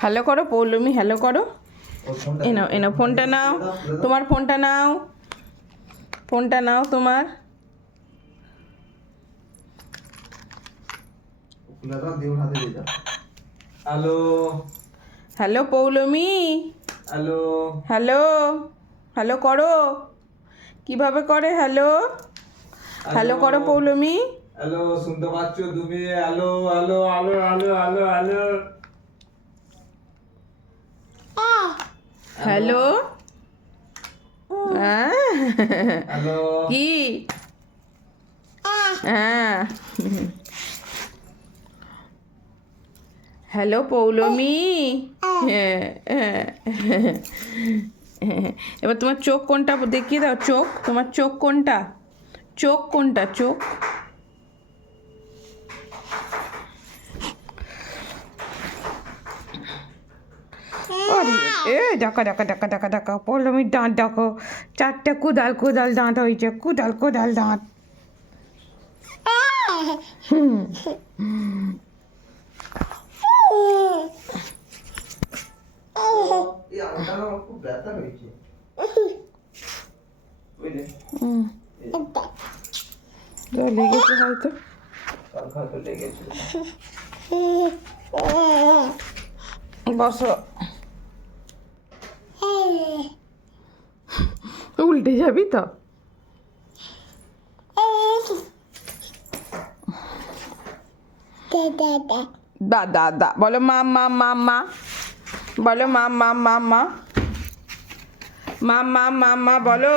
Hello করো Poulami, hello করো। এনাও এনাও ফোনটা নাও, তোমার ফোনটা নাও, ফোনটা নাও তোমার। Hello hello Poulami, hello hello, hello করো। কিভাবে করে হ্যালো? হ্যালো করো পৌলমি। হ্যালো, শুনতে পাচ্ছ তুমি? Hello hello hello hello hello hello hello. Hello কি? হ্যাঁ, হ্যালো পৌলমি। হ্যাঁ, হ্যাঁ। এবার তোমার চোখ কোনটা দেখিয়ে দাও, চোখ, তোমার চোখ কোনটা, চোখ কোনটা, চোখ। ডাকা ডাকা ডাকা ডাকা ডাকা পৌলমির দাঁত ডাকো, চারটে কোদাল কোদাল দাঁত হয়েছে, কোদাল কোদাল দাঁত। খুব ব্যথা হয়েছে। বুঝলে, লেগেছে হয়তো। কালকে হয়তো লেগেছিল। বসো, উল্টে যাবি তো। দা দা দা বলো, মা মা মা মা বলো, মা মা মা মা মা মা মা মা বলো।